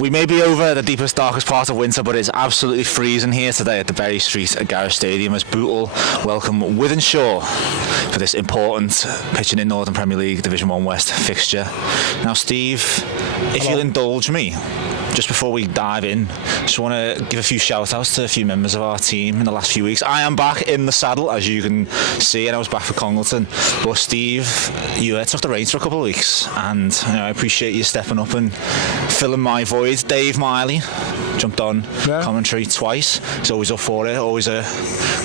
We may be over the deepest, darkest part of winter, but it's absolutely freezing here today at the Bury Street at Gareth Stadium as Bootle welcome Wythenshawe for this important pitching in Northern Premier League Division 1 West fixture. Now, Steve, if you'll indulge me, just before we dive in, just want to give a few shout outs to a few members of our team in the last few weeks. I am back in the saddle, as you can see, and I was back for Congleton. But Steve, you took the reins for a couple of weeks, and I appreciate you stepping up and filling my void. Dave Miley jumped on commentary twice. He's always up for it, always a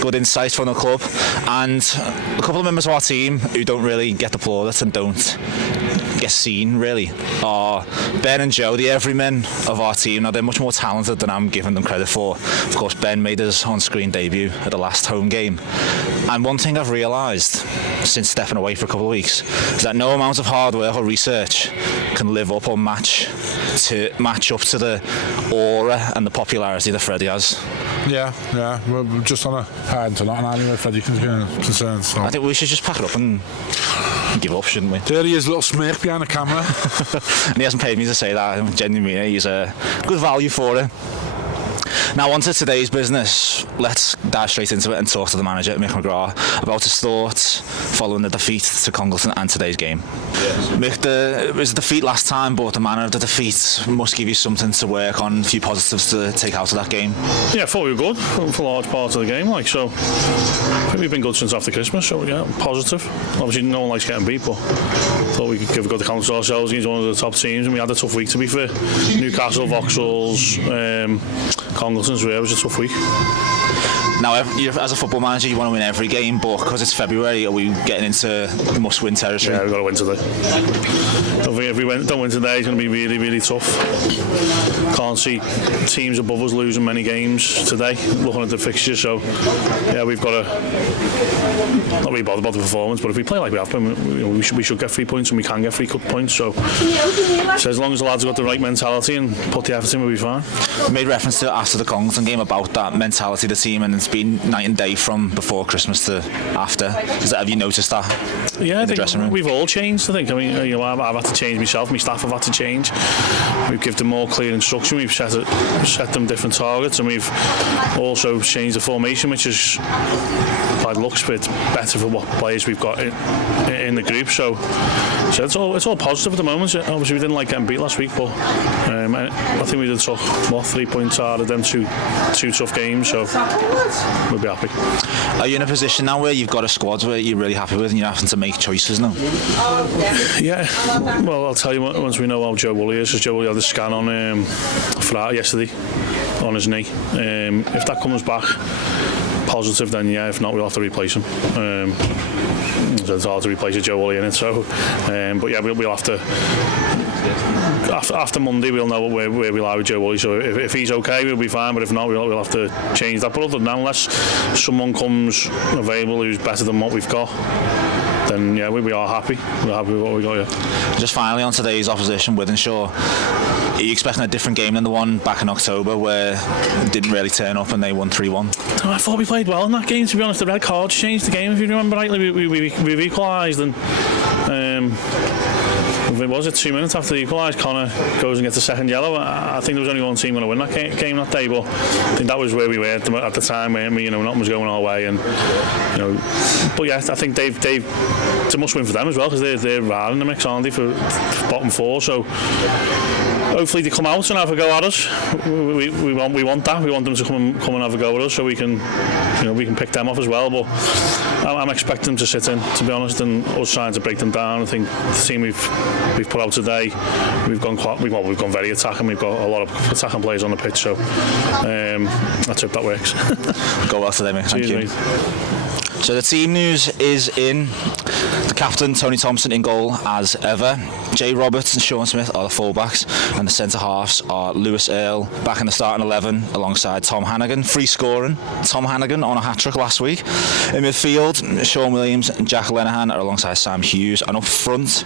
good insight from the club. And a couple of members of our team who don't really get the plaudits and don't get seen really are Ben and Joe, the everymen of our team. Now, they're much more talented than I'm giving them credit for. Of course, Ben made his on-screen debut at the last home game, and one thing I've realised since stepping away for a couple of weeks is that no amount of hard work or research can live up or match up to the aura and the popularity that Freddie has. Yeah, we're just on a hard to not anyway, Freddie concerned. So. I think we should just pack it up and give up, shouldn't we? There he is, a little smirk behind the camera. And he hasn't paid me to say that. I genuinely mean it. He's a good value for it. Now, on to today's business. Let's dive straight into it and talk to the manager, Mick McGrath, about his thoughts following the defeat to Congleton and today's game. Yes. Mick, it was a defeat last time, but the manner of the defeat must give you something to work on, a few positives to take out of that game. Yeah, I thought we were good for large parts of the game. So I think we've been good since after Christmas. So yeah, positive. Obviously, no one likes getting beat, but thought we could give a good account to ourselves against one of the top teams, and we had a tough week to be fair. Newcastle, Vauxhalls, Congleton's. It was a tough week. Now, as a football manager, you want to win every game, but because it's February, are we getting into must-win territory? Yeah, we've got to win today. If we don't win today, it's going to be really, really tough. Can't see teams above us losing many games today, looking at the fixture, so yeah, we've got to not really bother about the performance, but if we play like we have been, we should get 3 points, and we can get 3 points, so as long as the lads have got the right mentality and put the effort in, we'll be fine. You made reference to after the Congleton game about that mentality of the team, and it's been night and day from before Christmas to after. Have you noticed that? Yeah, in the dressing room? We've all changed. I think. I mean, I've had to change myself. My staff have had to change. We've given them more clear instruction. We've set them different targets, and we've also changed the formation, which is, by the looks of it, better for what players we've got in the group. So it's all positive at the moment. Obviously, we didn't like getting beat last week, but I think we did took 3 points out of them two tough games. So we'll be happy. Are you in a position now where you've got a squad where you're really happy with and you're having to make choices now? Yeah, well, I'll tell you once we know how Joe Woolley is, because Joe Woolley had a scan on Friday yesterday on his knee. If that comes back positive, then yeah, if not, we'll have to replace him. So it's hard to replace Joe Woolley in it, so but yeah, we'll have to. After Monday, we'll know where we lie with Joe Woolley. So if he's okay, we'll be fine. But if not, we'll have to change that. But other than that, unless someone comes available who's better than what we've got, then yeah, we are happy. We're happy with what we got. Yeah. Just finally on today's opposition, Wythenshawe. Are you expecting a different game than the one back in October where it didn't really turn up and they won 3-1? I thought we played well in that game, to be honest. The red card changed the game, if you remember rightly. We've equalised, and it was 2 minutes after the equalised, Connor goes and gets a second yellow. I think there was only one team going to win that game that day, but I think that was where we were at the time, weren't we? Nothing was going our way, and but yeah, I think they've it's a must win for them as well, because they're right in the mix, aren't they, for bottom 4, so hopefully they come out and have a go at us. We want that. We want them to come and have a go at us, so we can pick them off as well. But I'm expecting them to sit in, to be honest, and us trying to break them down. I think the team we've put out today, we've gone very attacking. We've got a lot of attacking players on the pitch, so let's hope that works. Go well today, mate. Thank you. So the team news is in. The captain, Tony Thompson, in goal as ever. Jay Roberts and Sean Smith are the fullbacks, and the centre halves are Lewis Earle back in the starting 11 alongside Tom Hannigan. Free scoring, Tom Hannigan on a hat-trick last week. In midfield, Sean Williams and Jack Lenihan are alongside Sam Hughes, and up front,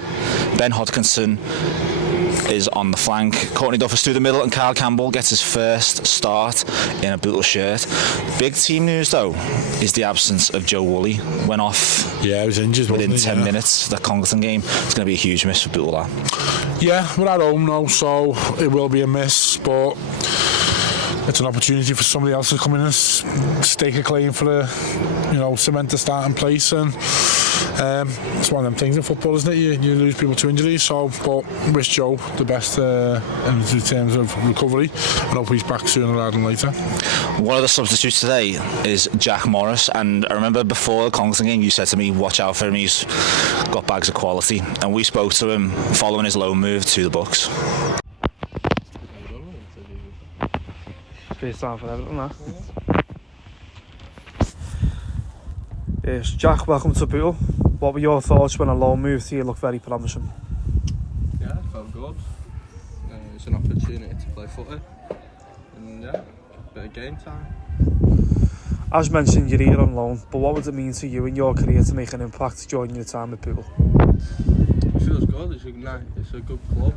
Ben Hodkinson, is on the flank. Courtney Duffus through the middle, and Kyle Campbell gets his first start in a Bootle shirt. Big team news though is the absence of Joe Woolley. Went off. Yeah, he was injured within 10 minutes. The Congleton game. It's going to be a huge miss for Bootle. Yeah, we're at home now, so it will be a miss, but it's an opportunity for somebody else to come in and stake a claim for cement the starting place, and it's one of them things in football, isn't it? You lose people to injuries, so but wish Joe the best in terms of recovery, and hope he's back sooner rather than later. One of the substitutes today is Jack Morris, and I remember before the Congleton game you said to me, watch out for him, he's got bags of quality, and we spoke to him following his loan move to the Bucks. First time for everything, that. Yes, Jack, welcome to Bootle. What were your thoughts when a loan moved to you? Looked very promising. Yeah, it felt good. It's an opportunity to play footy, and yeah, a bit of game time. As mentioned, you're here on loan, but what would it mean to you in your career to make an impact during your time at Bootle? It feels good. It's a good club,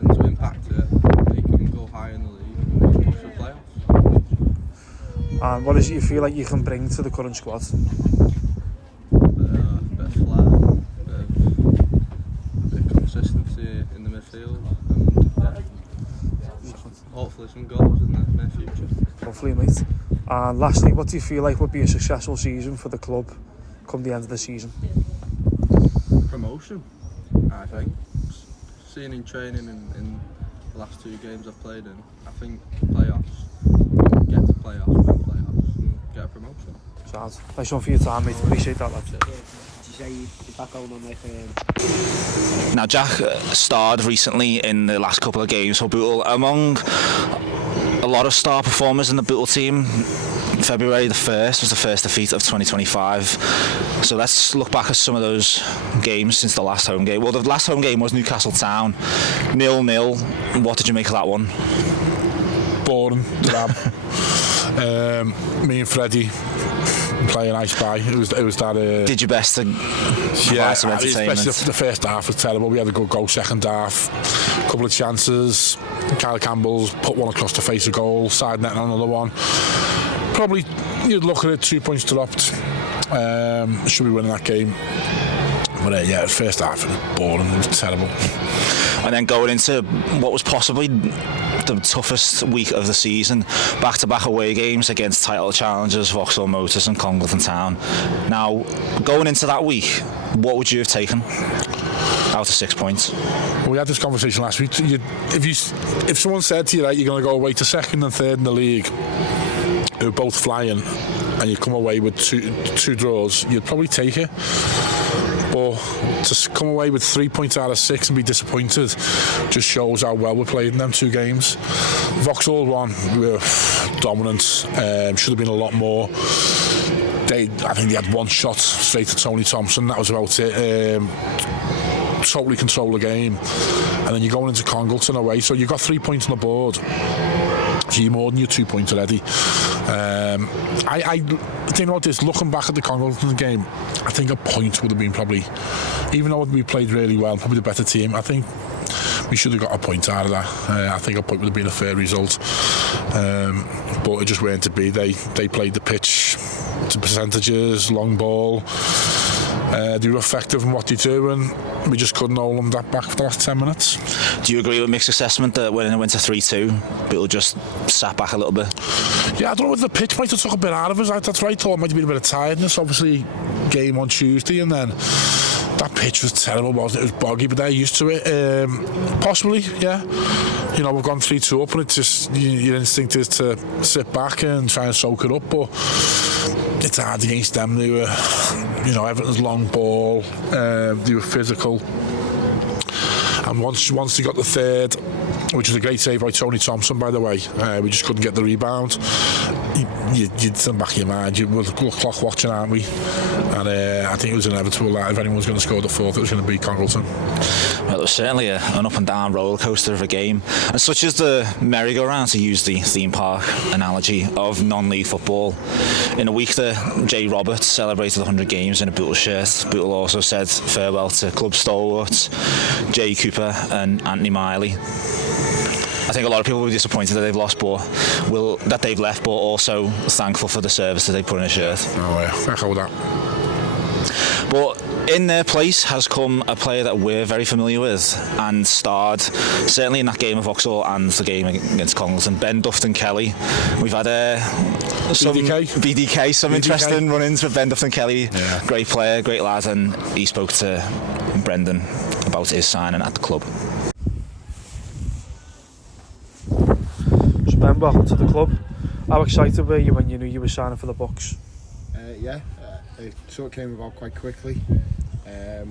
and to impact it, make them go high in the league and push for playoffs. And what is it you feel like you can bring to the current squad? A bit of flair, a bit of consistency in the midfield, and hopefully some goals in the near future. Hopefully, mate. And lastly, what do you feel like would be a successful season for the club come the end of the season? Promotion, I think. Seeing in training in the last 2 games I've played in, I think playoffs, get to playoffs, win playoffs, and get a promotion. Sounds. Nice one for your time, mate. Appreciate that, lad. Now Jack starred recently in the last couple of games for Bootle. Among a lot of star performers in the Bootle team, February the 1st was the first defeat of 2025. So let's look back at some of those games since the last home game. Well, the last home game was Newcastle Town, 0-0. What did you make of that one? Boring, drab. Me and Freddie playing I Spy. It was that. Did your best to provide some entertainment. Especially the first half was terrible. We had a good go second half, a couple of chances. Kyle Campbell's put one across the face of goal, side net and another one. Probably you'd look at it, 2 points dropped. Should be winning that game. But yeah, the first half it was boring. It was terrible. And then going into what was possibly the toughest week of the season, back-to-back away games against title challengers Vauxhall Motors and Congleton Town. Now, going into that week, what would you have taken out of 6 points? We had this conversation last week. If someone said to you, right, you're going to go away to second and third in the league, who are both flying, and you come away with two draws, you'd probably take it. But to come away with 3 points out of 6 and be disappointed just shows how well we played in them 2 games. Vauxhall won, we were dominant, should have been a lot more. I think they had 1 shot straight to Tony Thompson, that was about it. Totally control the game, and then you're going into Congleton away, so you've got 3 points on the board. So you're more than your 2 points already. I think about this, looking back at the Congleton game, I think a point would have been probably, even though we played really well, probably the better team, I think we should have got a point out of that. I think a point would have been a fair result, but it just weren't to be. They played the pitch to percentages, long ball. They were effective in what they do, and we just couldn't hold them that back for the last 10 minutes. Do you agree with Mick's assessment that when it went to 3-2, Bootle just sat back a little bit? Yeah, I don't know whether the pitch might have took a bit out of us. That's right, I thought it might have been a bit of tiredness. Obviously, game on Tuesday, and then that pitch was terrible, wasn't it? It was boggy, but they're used to it. Possibly, yeah. You know, we've gone 3-2 up, and it's just your instinct is to sit back and try and soak it up, but it's hard against them. They were, everything's long ball. They were physical. And once they got the third, which was a great save by Tony Thompson, by the way, we just couldn't get the rebound. you'd think back in your mind, we're clock watching, aren't we? And I think it was inevitable that if anyone was going to score the fourth, it was going to be Congleton. Well, it was certainly an up and down roller coaster of a game, and such as the merry-go-round, to use the theme park analogy of non-league football. In a week that Jay Roberts celebrated 100 games in a Bootle shirt, Bootle also said farewell to club stalwarts Jay Cooper and Anthony Miley. I think a lot of people will be disappointed that they've lost, that they've left, but also thankful for the service that they put in a shirt. Oh yeah, echo that. But in their place has come a player that we're very familiar with and starred certainly in that game of Vauxhall and the game against Congleton, Ben Dufton-Kelly. We've had some BDK, some interesting run-ins with Ben Dufton-Kelly. Yeah. Great player, great lad, and he spoke to Brendan about his signing at the club. Ben, welcome to the club. How excited were you when you knew you were signing for the Bucks? It sort of came about quite quickly. I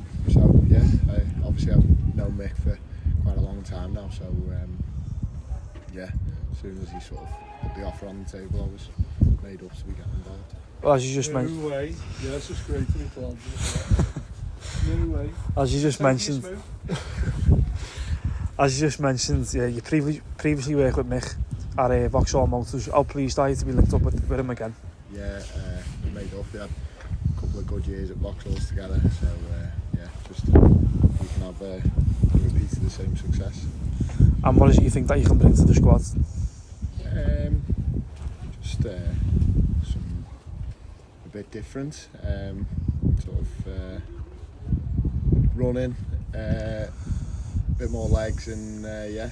obviously I've known Mick for quite a long time now, so as soon as he sort of put the offer on the table, I was made up to be getting involved. Well, as you just mentioned. No way. Yes, it's great to be called. No way. As you just mentioned, yeah, you previously worked with Mick at Vauxhall Motors. How pleased are you to be linked up with him again? Yeah, we made up. We had a couple of good years at Vauxhalls together, so just we can have a repeat of the same success. And what is it you think that you can bring to the squad? Some a bit different, sort of running, a bit more legs, and a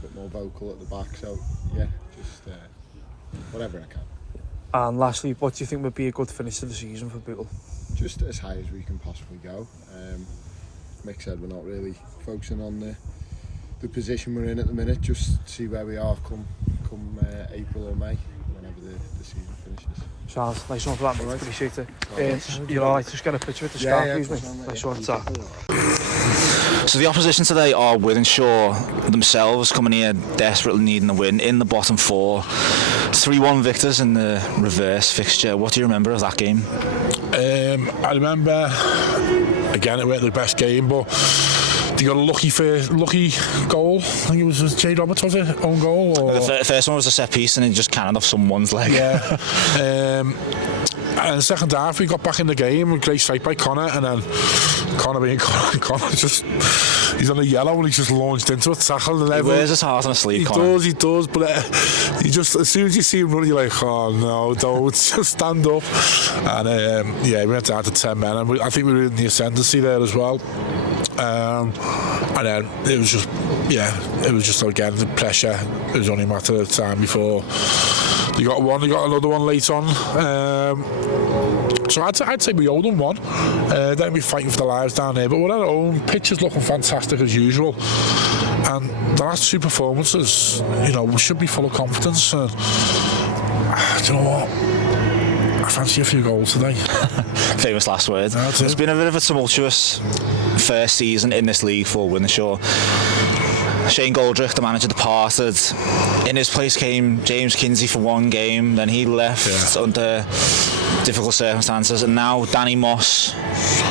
bit more vocal at the back. So just whatever I can. And lastly, what do you think would be a good finish to the season for Bootle? Just as high as we can possibly go. Mick said we're not really focusing on the position we're in at the minute, just see where we are come April or May, whenever the season finishes. Sounds nice one for that, mate. Appreciate it. You're alright, just get a picture with the scarf, please, mate. Nice one, So the opposition today are Wythenshawe themselves, coming here desperately needing a win in the bottom four. 3-1 victors in the reverse fixture. What do you remember of that game? I remember, again, it wasn't the best game, but they got a lucky goal. I think it was Jay Roberts, was it? Own goal? Or? The first one was a set piece and it just cannoned off someone's leg. Yeah. And the second half, we got back in the game with great strike by Connor, and then Connor just, he's on a yellow and he's just launched into a tackle. And he wears his heart on his sleeve, Connor. He does, but he just, as soon as you see him running, you're like, oh no, don't, just stand up. And we went down to 10 men, and I think we were in the ascendancy there as well. And then it was just again the pressure. It was only a matter of time before they got another one late on. So I'd say we owed them one. Then we fighting for the lives down there, but we're at our own. Pitch is looking fantastic as usual, and the last two performances, we should be full of confidence. And do you know what? I fancy a few goals today. Famous last words. It's been a bit of a tumultuous first season in this league for Wythenshawe. Shane Goldrick, the manager, departed. In his place came James Kinsey for one game, then he left under difficult circumstances, and now Danny Moss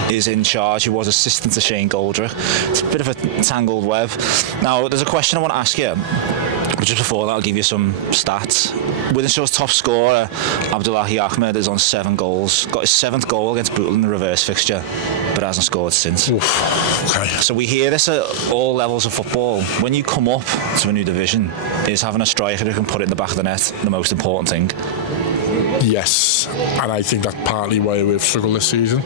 is in charge, who was assistant to Shane Goldrick. It's a bit of a tangled web. Now, there's a question I want to ask you, but just before that I'll give you some stats. Wythenshawe's top scorer, Abdullahi Ahmed, is on 7 goals. Got his 7th goal against Bootle in the reverse fixture, but hasn't scored since. Oof, okay. So we hear this at all levels of football. When you come up to a new division, is having a striker who can put it in the back of the net the most important thing? Yes, and I think that's partly why we've struggled this season.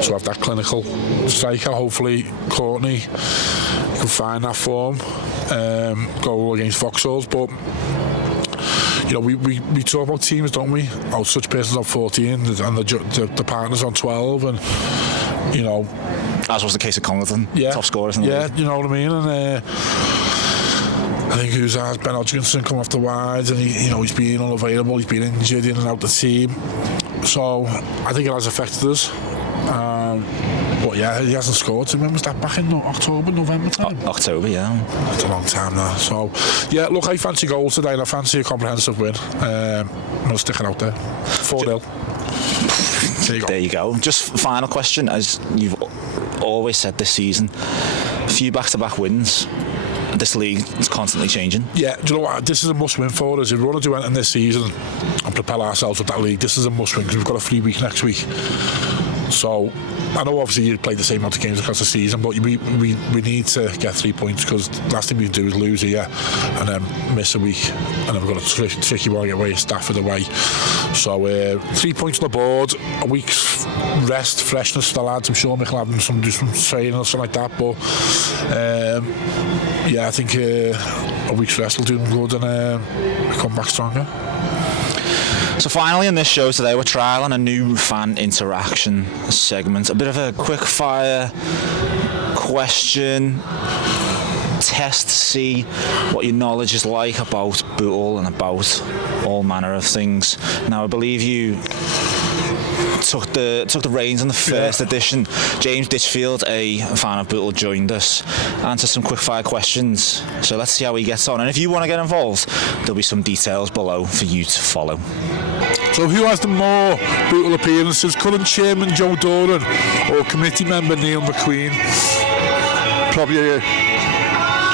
So have that clinical striker. Hopefully Courtney can find that form, goal against Vauxhalls. But we talk about teams, don't we? Oh, such persons on 14 and the partners on 12, and as was the case at Congleton, top scorers in the league. You know what I mean. And I think Ben Hodgkinson come off the wide, and he's been unavailable, he's been injured in and out the team, so I think it has affected us. But yeah, he hasn't scored. So when was that? Back in October, November time? October, yeah. It's a long time now. So yeah, look, I fancy goals today and I fancy a comprehensive win. I'll stick it out there. 4-0. There you go. Just final question, as you've always said this season, a few back-to-back wins. This league is constantly changing. Yeah, do you know what? This is a must-win for us. If we want to do anything this season and propel ourselves with that league, this is a must-win because we've got a free week next week. So I know obviously you play the same amount of games across the season, but we need to get 3 points because the last thing we do is lose here and then miss a week, and then we've got a tricky one away, Stafford away. So 3 points on the board, a week's rest, freshness for the lads. I'm sure Mick will have them do some training or something like that, but yeah, I think a week's rest will do them good and come back stronger. So finally in this show today we're trialling a new fan interaction segment, a bit of a quick fire question test to see what your knowledge is like about Bootle and about all manner of things. Now I believe you took the reins on the first edition. James Ditchfield, a fan of Bootle, joined us, answered some quick fire questions, so let's see how he gets on, and if you want to get involved there'll be some details below for you to follow. So who has the more Bootle appearances, current chairman Joe Doran or committee member Neil McQueen? Probably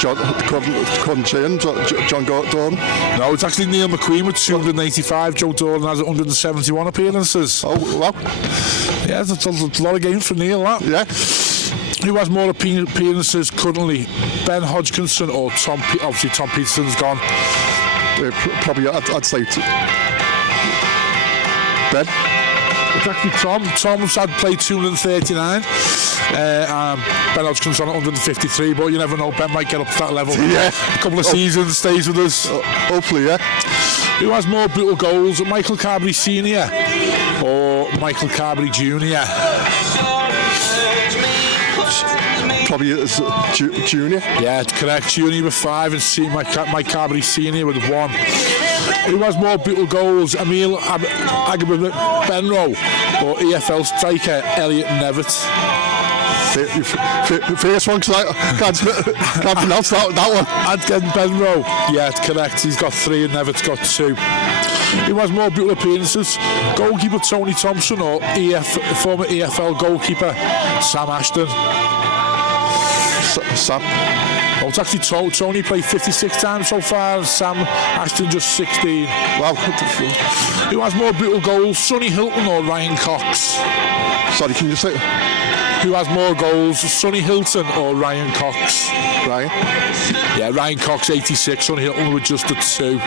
current chairman John Doran. No, it's actually Neil McQueen with 285. Joe Doran has 171 appearances. Oh, wow. Yeah, that's a lot of games for Neil, that. Yeah. Who has more appearances currently, Ben Hodgkinson or Tom? Obviously Tom Peterson's gone. Probably I'd say Ben. It's actually Tom. Tom's had played 239. Ben Hodgson's on 153, but you never know, Ben might get up to that level. Yeah. A couple of seasons, stays with us. Hopefully, yeah. Who has more Bootle goals, Michael Carberry Senior or Michael Carberry Junior? Probably Junior. Yeah, correct. Junior with 5 and Mike Carberry Senior with 1. Who has more Bootle goals, Emil Benro or EFL striker Elliot Nevitt? First one, because I can't pronounce that one. Adgen Benro. Yeah, it's correct. He's got 3 and Nevitt's got 2. Who has more Bootle appearances, goalkeeper Tony Thompson or former EFL goalkeeper Sam Ashton? Sam. Well, it's actually Tony played 56 times so far and Sam Ashton just 16. Wow. Who has more Bootle goals, Sonny Hilton or Ryan Cox? Sorry, can you say it? Who has more goals, Sonny Hilton or Ryan Cox? Ryan. Yeah, Ryan Cox 86, Sonny Hilton with just a 2.